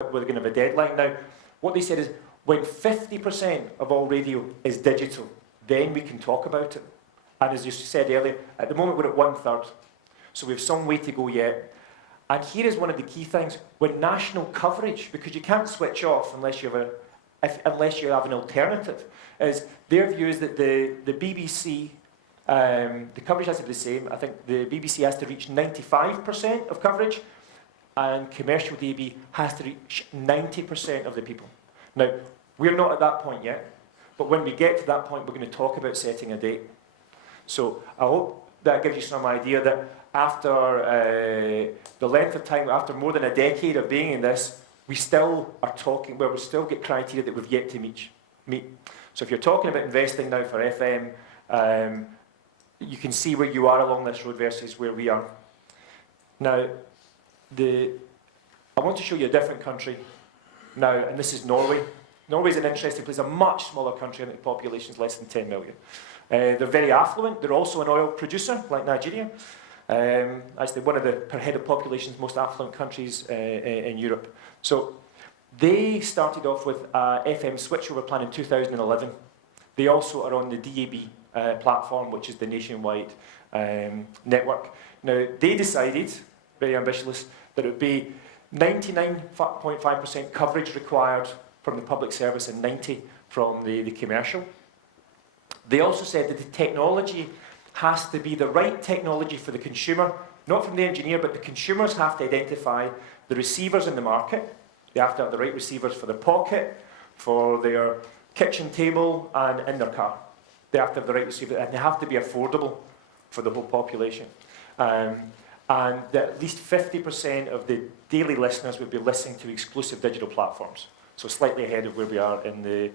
we're going to have a deadline. Now, what they said is, when 50% of all radio is digital, then we can talk about it. And as you said earlier, at the moment we're at 1/3. So we have some way to go yet. And here is one of the key things. When national coverage, because you can't switch off unless you have an alternative, is their view is that the BBC, the coverage has to be the same. I think the BBC has to reach 95% of coverage, and commercial DAB has to reach 90% of the people. Now, we're not at that point yet, but when we get to that point, we're going to talk about setting a date. So I hope that gives you some idea that after the length of time, after more than a decade of being in this, we still are talking, well, we still get criteria that we've yet to meet. So if you're talking about investing now for FM, you can see where you are along this road versus where we are. Now, I want to show you a different country now, and this is Norway. Norway is an interesting place, a much smaller country, and the population is less than 10 million. They're very affluent. They're also an oil producer, like Nigeria. Actually, one of the, per head of populations, most affluent countries in Europe. So they started off with a FM switchover plan in 2011. They also are on the DAB platform, which is the nationwide network. Now, they decided, very ambitious, that it would be 99.5% coverage required from the public service and 90% from the commercial. They also said that the technology has to be the right technology for the consumer, not from the engineer, but the consumers have to identify the receivers in the market. They have to have the right receivers for their pocket, for their kitchen table, and in their car. They have to have the right receiver, and they have to be affordable for the whole population. And that at least 50% of the daily listeners would be listening to exclusive digital platforms. So slightly ahead of where we are in the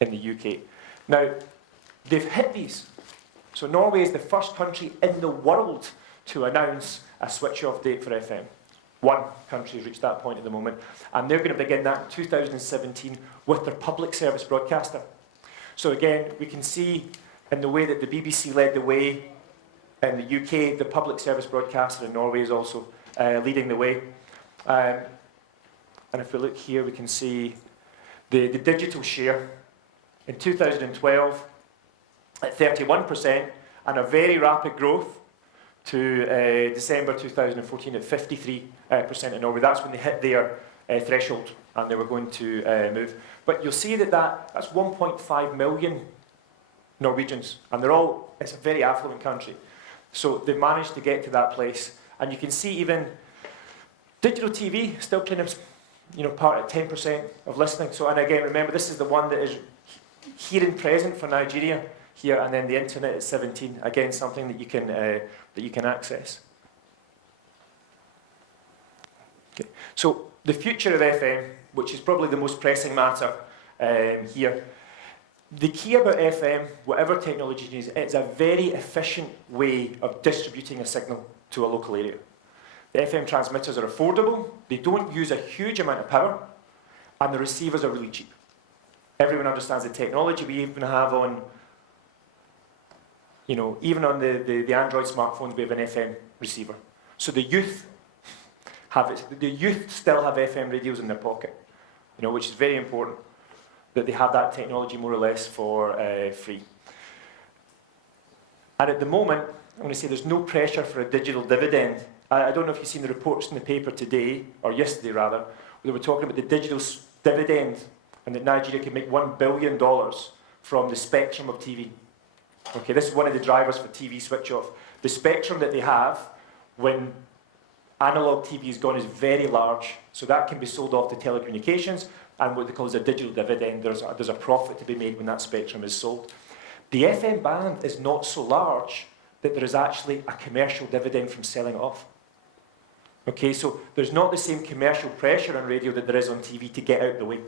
UK. Now, they've hit these. So Norway is the first country in the world to announce a switch-off date for FM. One country has reached that point at the moment. And they're going to begin that in 2017 with their public service broadcaster. So again, we can see in the way that the BBC led the way in the UK, the public service broadcaster in Norway is also leading the way. And if we look here, we can see the digital share in 2012 at 31%, and a very rapid growth to December 2014 at 53% in Norway. That's when they hit their threshold and they were going to move. But you'll see that that's 1.5 million Norwegians, and it's a very affluent country. So they've managed to get to that place. And you can see even digital TV still playing part at 10% of listening. So, and again, remember, this is the one that is here and present for Nigeria here, and then the internet at 17. Again, something that you can access. Okay. So the future of FM, which is probably the most pressing matter here. The key about FM, whatever technology you use, it's a very efficient way of distributing a signal to a local area. The FM transmitters are affordable, they don't use a huge amount of power, and the receivers are really cheap. Everyone understands the technology. We even have on, even on the Android smartphones, we have an FM receiver. So the youth have it. The youth still have FM radios in their pocket, which is very important, that they have that technology more or less for free. And at the moment, I'm going to say there's no pressure for a digital dividend. I don't know if you've seen the reports in the paper today, or yesterday rather, where they were talking about the digital dividend, and that Nigeria can make $1 billion from the spectrum of TV. Okay, this is one of the drivers for TV switch-off. The spectrum that they have when analog TV is gone is very large, so that can be sold off to telecommunications, and what they call is a digital dividend. There's a profit to be made when that spectrum is sold. The FM band is not so large that there is actually a commercial dividend from selling it off. Okay, so there's not the same commercial pressure on radio that there is on TV to get out the way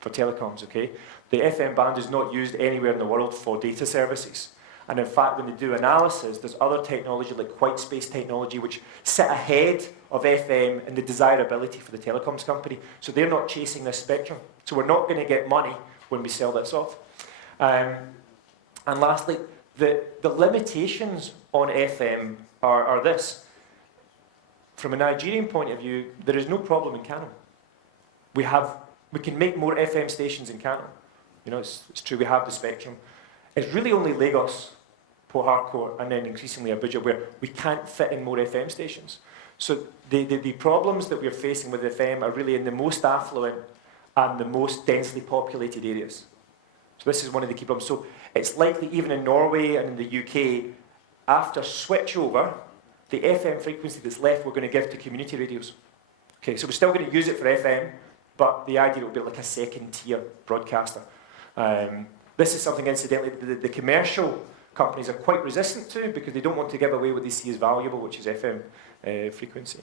for telecoms, okay? The FM band is not used anywhere in the world for data services. And in fact, when they do analysis, there's other technology like white space technology which sit ahead of FM in the desirability for the telecoms company. So they're not chasing this spectrum. So we're not going to get money when we sell this off. And lastly, the limitations on FM are this. from a Nigerian point of view, there is no problem in Kano. We can make more FM stations in Kano. You know, it's true, we have the spectrum. It's really only Lagos, Port Harcourt, and then increasingly Abuja, where we can't fit in more FM stations. So the problems that we're facing with FM are really in the most affluent and the most densely populated areas. So this is one of the key problems. So it's likely even in Norway and in the UK, after switchover, the FM frequency that's left we're going to give to community radios. Okay, so we're still going to use it for FM, but the idea will be like a second-tier broadcaster. This is something, incidentally, the commercial companies are quite resistant to because they don't want to give away what they see as valuable, which is FM frequency.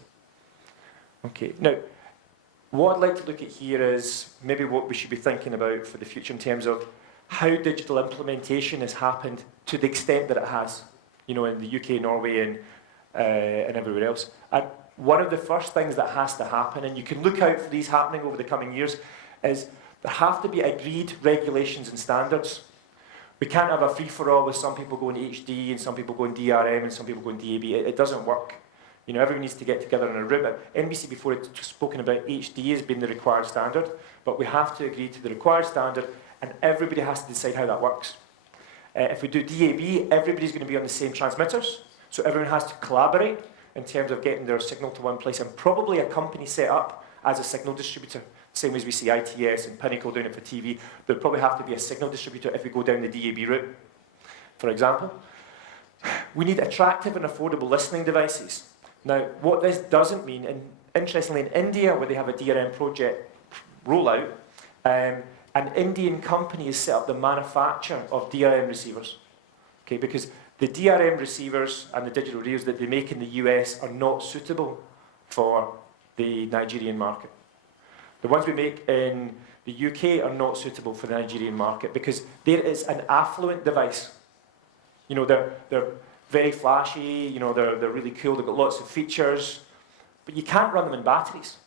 Okay, now, what I'd like to look at here is maybe what we should be thinking about for the future in terms of how digital implementation has happened to the extent that it has, you know, in the UK, Norway, and everywhere else. And one of the first things that has to happen, and you can look out for these happening over the coming years, is there have to be agreed regulations and standards. We can't have a free-for-all with some people going HD and some people going DRM and some people going DAB. It doesn't work. You know, everyone needs to get together in a room. NBC before had spoken about HD as being the required standard, but we have to agree to the required standard, and everybody has to decide how that works. If we do DAB, everybody's going to be on the same transmitters, so everyone has to collaborate in terms of getting their signal to one place, and probably a company set up as a signal distributor. Same as we see ITS and Pinnacle doing it for TV. There'll probably have to be a signal distributor if we go down the DAB route, for example. We need attractive and affordable listening devices. Now, what this doesn't mean, and interestingly in India, where they have a DRM project rollout, an Indian company has set up the manufacture of DRM receivers. Okay, because the DRM receivers and the digital radios that they make in the US are not suitable for the Nigerian market. The ones we make in the UK are not suitable for the Nigerian market because there is an affluent device. You know, they're very flashy, you know, they're really cool, they've got lots of features, but you can't run them in batteries.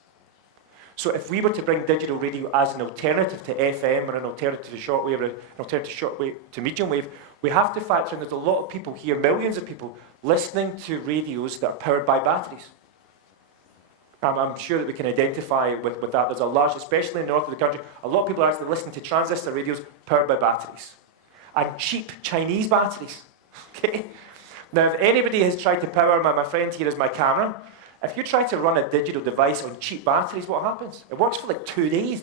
So if we were to bring digital radio as an alternative to FM or an alternative to shortwave or an alternative to shortwave to medium wave, we have to factor in there's a lot of people here, millions of people, listening to radios that are powered by batteries. I'm sure that we can identify with that. There's a large, especially in the north of the country, a lot of people are actually listening to transistor radios powered by batteries. And cheap Chinese batteries. Okay? Now, if anybody has tried to power, my friend here is my camera, if you try to run a digital device on cheap batteries, what happens? It works for like 2 days,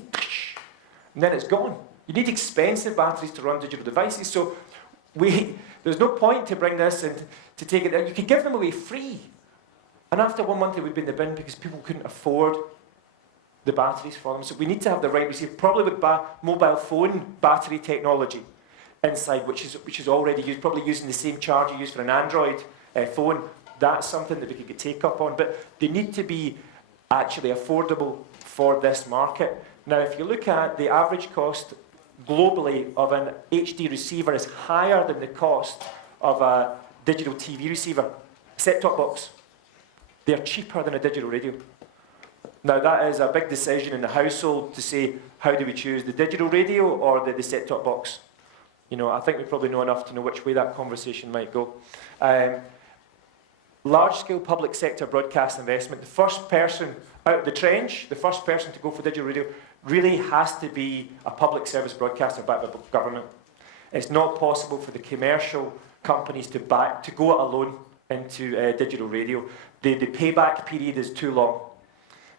and then it's gone. You need expensive batteries to run digital devices, so there's no point to bring this and to take it. You could give them away free. And after 1 month, it would be in the bin because people couldn't afford the batteries for them. So we need to have the right receiver, probably with mobile phone battery technology inside, which is already used, probably using the same charger used for an Android phone. That's something that we could take up on. But they need to be actually affordable for this market. Now, if you look at the average cost globally of an HD receiver is higher than the cost of a digital TV receiver, set-top box. They're cheaper than a digital radio. Now, that is a big decision in the household to say, how do we choose, the digital radio or the set-top box? You know, I think we probably know enough to know which way that conversation might go. Large-scale public sector broadcast investment, the first person out of the trench, the first person to go for digital radio, really has to be a public service broadcaster backed by government. It's not possible for the commercial companies to go it alone into digital radio. The payback period is too long.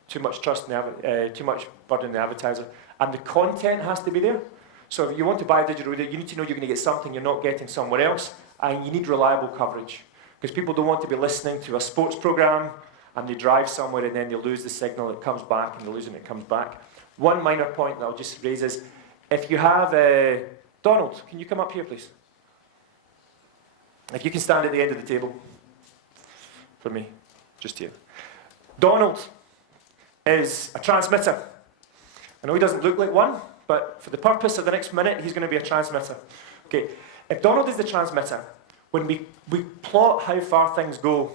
Too much trust in too much burden on the advertiser. And the content has to be there. So if you want to buy digital radio, you need to know you're going to get something you're not getting somewhere else, and you need reliable coverage. Because people don't want to be listening to a sports program, and they drive somewhere, and then they lose the signal, it comes back, and they lose it, and it comes back. One minor point that I'll just raise is, if you have Donald, can you come up here, please? If you can stand at the end of the table for me, just here. Donald is a transmitter. I know he doesn't look like one, but for the purpose of the next minute, he's going to be a transmitter. Okay, if Donald is the transmitter, when we plot how far things go,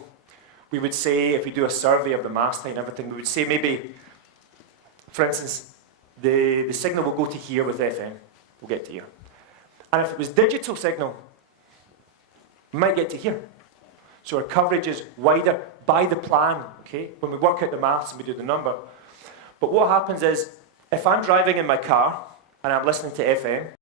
we would say, if we do a survey of the mast height and everything, we would say maybe, for instance, the signal will go to here with FM. We'll get to here. And if it was digital signal, we might get to here. So our coverage is wider, by the plan, okay? When we work out the maths and we do the number. But what happens is, if I'm driving in my car and I'm listening to FM,